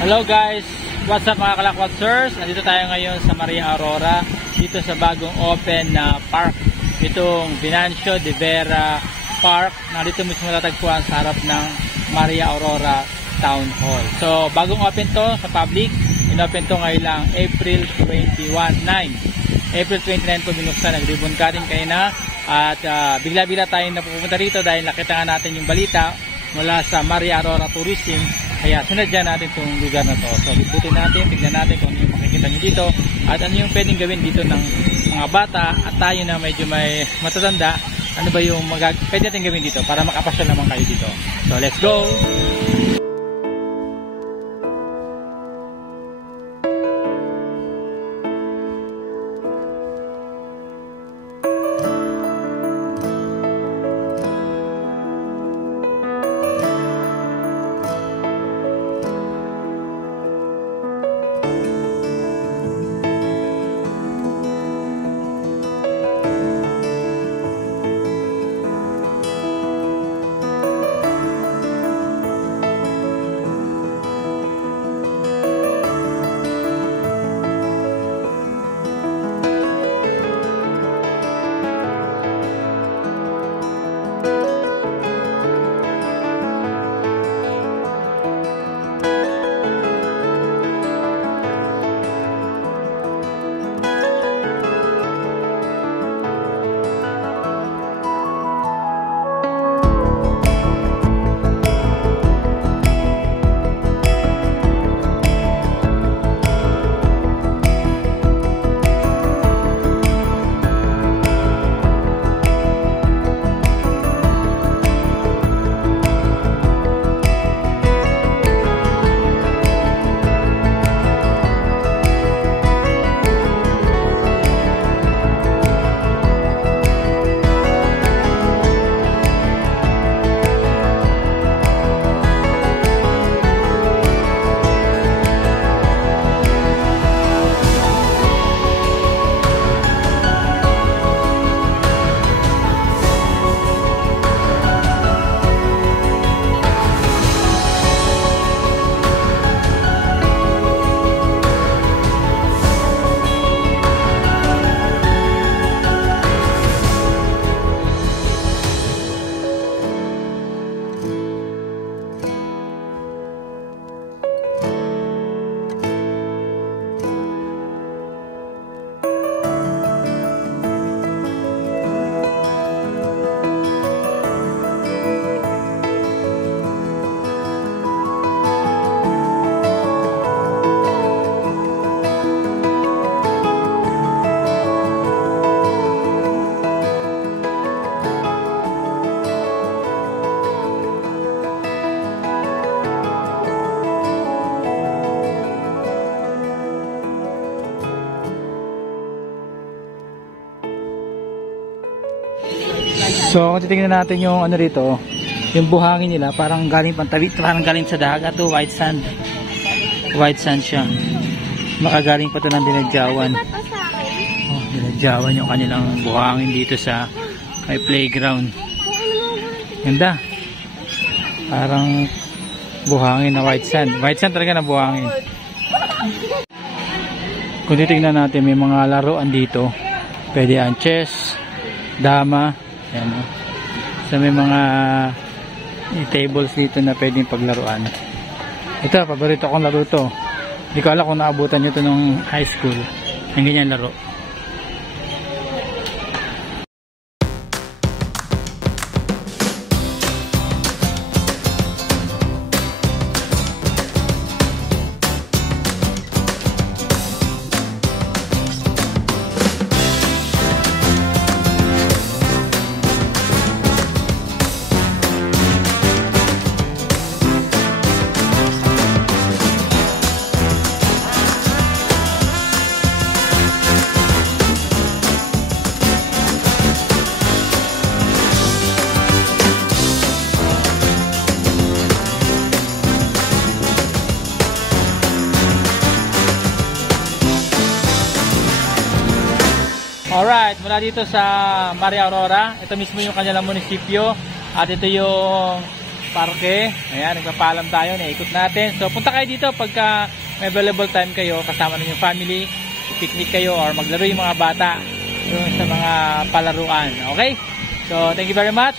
Hello guys, what's up mga kalakwatsers? Nandito tayo ngayon sa Maria Aurora, dito sa bagong open na park, itong Venancio de Vera Park, na dito mismo natagpuan sa harap ng Maria Aurora Town Hall. So bagong open to sa public, in-open to ngayon lang April 29 po binuksan, nag-ribbon cutting kayo na, at bigla-bigla tayo napupunta rito dahil nakita nga natin yung balita mula sa Maria Aurora Tourism. Kaya sinadya natin itong lugar na to. So libutin natin, tignan natin kung ano yung makikita nyo dito at ano yung pwedeng gawin dito ng mga bata at tayo na medyo may matatanda. Ano ba yung pwede natin gawin dito para makapasyal naman kayo dito. So let's go! So kung titingnan natin yung ano rito, yung buhangin nila parang galing pantawid, parang galing sa dagat to, white sand. White sand siya. Makagaling pa to ng Dinadjawan. Oh, Dinadjawan yung kanilang buhangin dito sa may playground. Ganda. Parang buhangin na white sand. White sand talaga na buhangin. Kung titingnan natin, may mga laruan dito. Pwede ang chess, dama. Yan, no? So may mga tables dito na pwedeng paglaruan. Ito, paborito kong laro to. Hindi ko alam kung naabutan nyo to nung high school. Ang ganyan laro. Alright, mula dito sa Maria Aurora, ito mismo yung kanilang munisipyo at ito yung Parke. Ayan, nagpapalam tayo, naikot natin. So punta kayo dito pagka may available time kayo, kasama ninyo yung family, picnic kayo or maglaro yung mga bata doon sa mga palaruan. Okay? So thank you very much.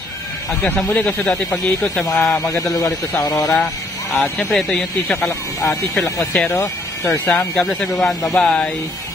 Hanggang sa muli, gusto natin pag-iikot sa mga magandang lugar dito sa Aurora. At syempre ito yung Teacher Lacwasero, Sir Sam. God bless everyone. Bye-bye.